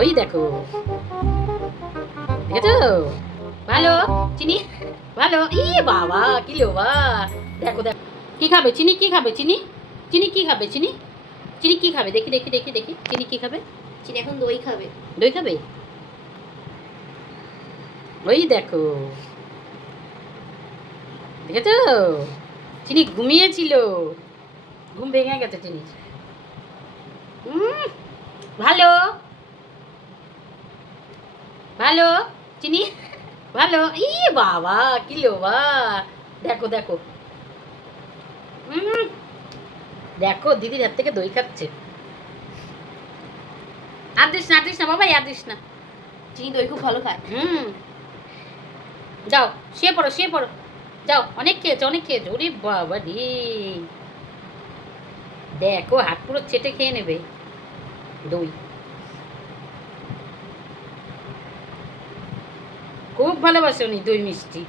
ওই দেখো। দেখেছ? ভালো? চিনি? ভালো? ই বাবা কি লোবা দেখো দেখো। কি খাবে? চিনি কি খাবে? চিনি? চিনি কি খাবে? চিনি? চিনি কি খাবে? দেখি দেখি দেখি দেখি। চিনি কি খাবে? চিনি এখন দই খাবে। দই খাবে? ওই দেখো। দেখেছ? চিনি ঘুমিয়েছিল। ঘুম ভেঙে গেছে চিনি। ভালো? ভালো? চিনি? ভালো? ই বাবা কি লোবা দেখো দেখো। দেখো দিদির হাত থেকে দই খাচ্ছে। আর দিস না দিস না বাবা আর দিস না। চিনি দই খুব ভালো খায়। হুম। যাও শুয়ে পড়ো শুয়ে পড়ো। যাও অনেক খেয়েছো অনেক খেয়েছো। ওরে বাবা রে। দেখো হাত পুরো চেটে খেয়ে নেবে। দই। ভালোবাসে উনি, দই মিষ্টি।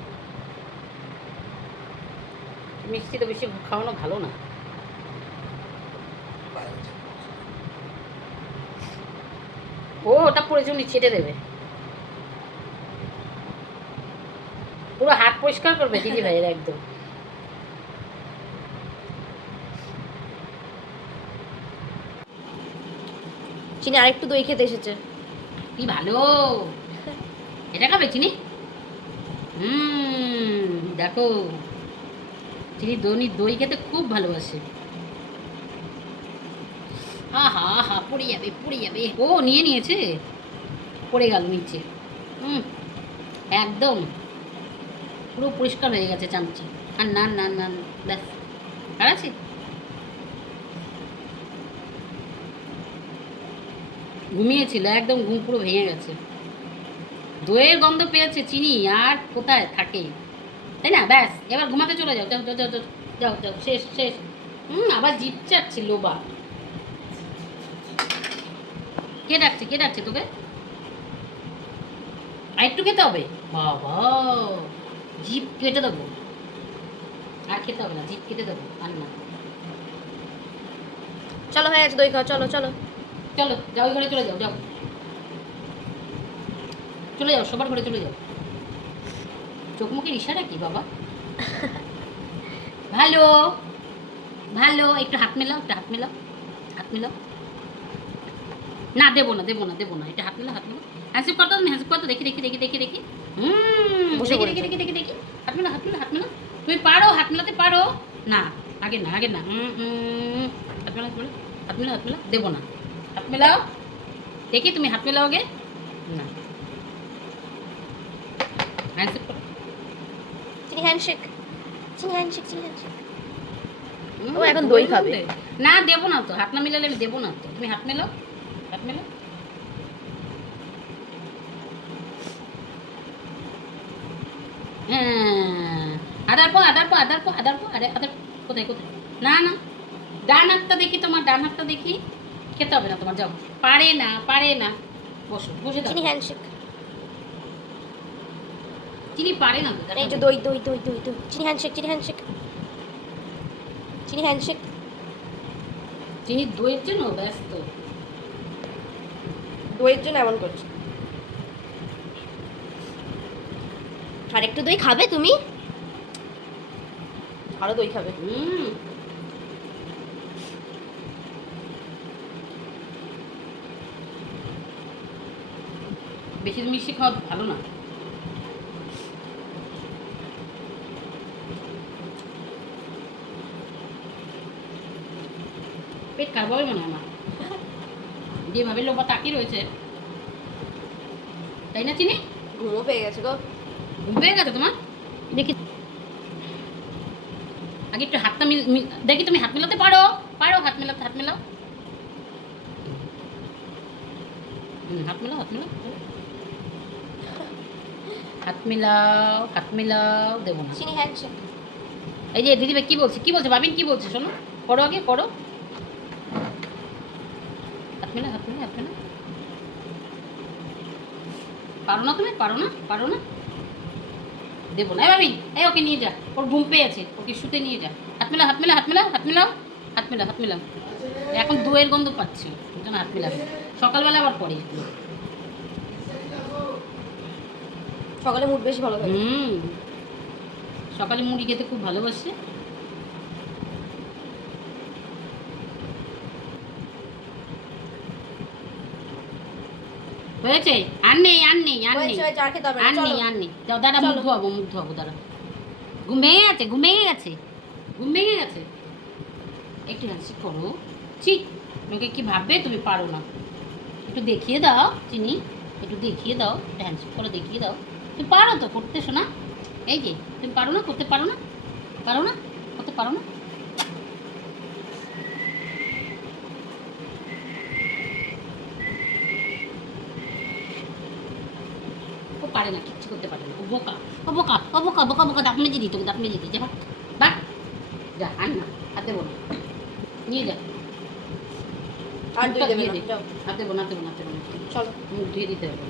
মিষ্টি তো বেশি খাওয়ানো ভালো না। ও, ওটা পড়েছে উনি ছেটে দেবে। পুরো হাত পরিষ্কার করবে, দিদি ভাইয়ের একদম। চিনি আরেকটু দই খেতে এসেছে। কি ভালো? এটা খাবে চিনি? হুম, দেখো চিনি দই দই খেতে খুব ভালোবাসে। হা হা হা, পড়ে যাবে পড়ে যাবে। ও, নিয়ে নিয়েছে? পড়ে গেল নিচে। হুম, একদম। পুরো পরিষ্কার হয়ে গেছে চামচি। আর না না না ব্যাস। আর ঘুমিয়েছিল, একদম ঘুম পুরো ভেঙে গেছে। দইয়ের গন্ধ পেয়েছে চিনি আর কোথায় থাকে? তাই না? ব্যাস এবার ঘুমাতে চলে যাও। যাও যাও যাও যাও, শেষ শেষ। হুম আবার জিপ চাচ্ছে লোবা। কে ডাকছে কে ডাকছে তোকে? আর একটু খেতে হবে? বাবা জিপ কেটে দেবো। আর খেতে হবে না জিপ কেটে দেবো আর না। চলো হয়ে গেছে দই খাও চলো চলো। চলো যাও ঘরে চলে যাও যাও। চলে যাও সবার ঘরে চলে যাও। চোখ মুখের ইশারা কি বাবা? ভালো ভালো একটু হাত মেলাও একটু হাত মেলাও হাত মেলাও। না দেবো না দেবো না দেবো না এটা হাত মেলাও হাত মেলাও। হ্যান্ডসিপ করতো তুমি হ্যান্ডসিপ করতো দেখি দেখি দেখি দেখি দেখি। হুম দেখি দেখি দেখি দেখি দেখি। হাত মেলাও হাত মেলাও হাত মেলাও। তুমি পারো হাত মেলাতে পারো। না আগে না আগে না। হুম হাত মেলাও হাত মেলাও হাত মেলাও হাত মেলাও দেবো না। হাত মেলাও। দেখি তুমি হাত মেলাও আগে। না। চিনি হ্যান্ডশেক চিনি হ্যান্ডশেক চিনি হ্যান্ডশেক ও, এখন দই খাবে। না দেবো না তো। হাত না মিলালে আমি দেবো না তো। তুমি হাত মেলাও। হাত মেলাও। হ্যাঁ। আদার পো আদার পো আদার পো আদার পো আরে আদার কোথায় কোথায়? না না। ডান হাতটা দেখি তোমার ডান হাতটা দেখি। খেতে হবে না তোমার যাও। পারে না পারে না। বসো বসে দাও। চিনি হ্যান্ডশেক চিনি পারে না। এই যে দই দই দই দই দই। চিনি হ্যান্ডশেক চিনি হ্যান্ডশেক চিনি হ্যান্ডশেক চিনি দইয়ের জন্য ব্যস্ত। দইয়ের জন্য এমন করছে। আর একটু দই খাবে তুমি? আরও দই খাবে। হুম। বেশি মিষ্টি খাওয়া ভালো না। পেট কারবাবে মনে হয় না যেভাবে লোবা তাকিয়ে রয়েছে। তাই না চিনি? ঘুমো পেয়ে গেছে গো। ঘুম পেয়ে গেছে তোমার? দেখি। আগে একটু হাতটা মিল মিল- দেখি তুমি হাত মেলাতে পারো। পারো হাত মেলাতে হাত মেলাও। হাত মেলাও হাত মেলাও। হাত মেলাও হাত মেলাও দেবো না। চিনি হ্যান্ডশেক এই যে দিদিভাই কি বলছে? কি বলছে? ভাবিন কি বলছে? শোনো। করো আগে করো। হাঁটবে না হাঁটবে না হাঁটবে না পারো না তুমি? পারো না? পারো না? দেবো না। ভাবি এই ওকে নিয়ে যা। ওর ঘুম পেয়ে আছে ওকে শুতে নিয়ে যা। হাত মেলা হাত মেলা হাত মেলা হাত মেলাও হাত মেলা হাত মেলাও। এখন দইয়ের গন্ধ পাচ্ছি। ওই জন্য হাত মেলাবে। সকালবেলা আবার পরে। সকালে মুড বেশি ভালো হুম। সকালে মুড়ি খেতে খুব ভালোবাসে। হয়েছে আর নেই আর নেই আর নেই আর নেই আর নেই দাও দাঁড়া মুখ চলো। ধোয়াবো মুখ ধোয়াবো দাঁড়া। ঘুম ভেঙে গেছে ঘুম ভেঙে গেছে ঘুম ভেঙে গেছে। একটু হ্যান্সি করো। ছি লোকে কি ভাববে তুমি পারো না। একটু দেখিয়ে দাও চিনি। একটু দেখিয়ে দাও হ্যান্ডস করে দেখিয়ে দাও। তুমি পারো তো করতে শোনা এই যে তুমি পারো না করতে পারো না? পারো না? করতে পারো না ও পারে না কিচ্ছু করতে পারে না। ও বোকা ও বোকা ও বোকা বোকা বোকা দাঁত মেজে দিত দাপনে মেজে দিই যা বা যা আন না হাতে বলো নিয়ে যা। আর দিয়ে দেবে হাতে বোনাতে বোনাতে বোনাতে হাতে বোনা চলো। মুখ ধুয়ে দিতে হবে।